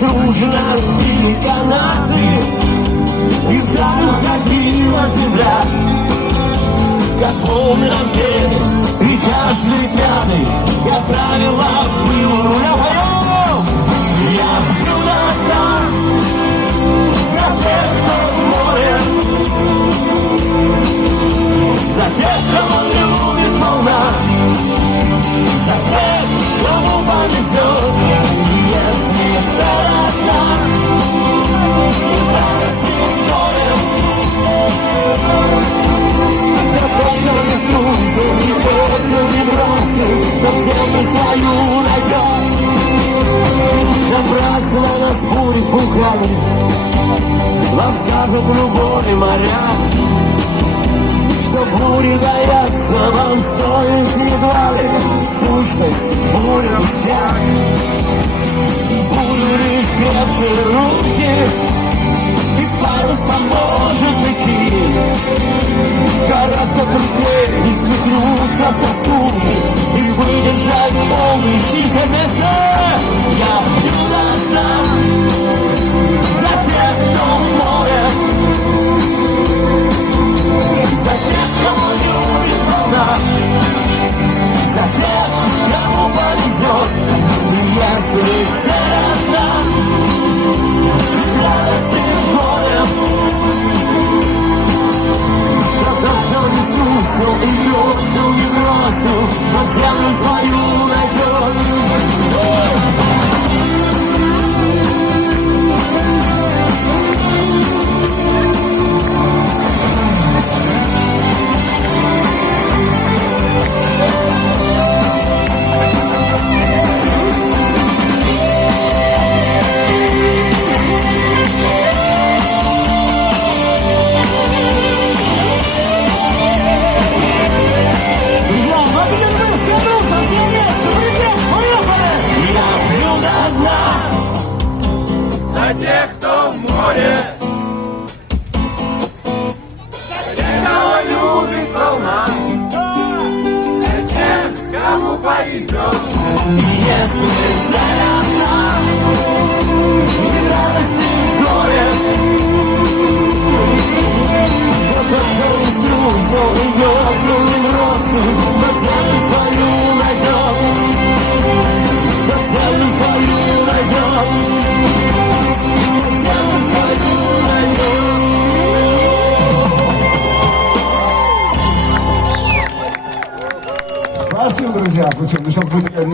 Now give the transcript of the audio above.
дружно рубили канаты, и вдаль уходила земля, как волны на берег, река шли пьяной, я правила был руля. Я пью до дна за тех, кто в море, за тех, кого любит волна, за тех, кому повезет. Если царапна, радости в горе, да только не струсил, не бросил, не бросил, но землю свою найдет. Напрасно нас бури пугали, вам скажут любой моряк, что бури боятся, вам стоит едва ли сущность буря всяк. Бурю лишь крепкие руки, и парус поможет идти. Гораздо труднее не свихнуться со скуки и выдержать полный жизненный. Я пью до дна за тех, кто в море, за тех, кого любит волна, за тех, кому повезет. И если царапна, радости в горе, то тот, кто не струсил и бросил, не бросил, тот землю свою найдет. За тех, кто в море, за тех, кого любит волна, за тех, кому повезет. Если зарядна, и радости в горе, то тот, кто не струсил, не бросил, не бросил, тот землю свою найдет, тот землю свою найдет. Спасибо, друзья. Спасибо. Ну, сейчас будет такая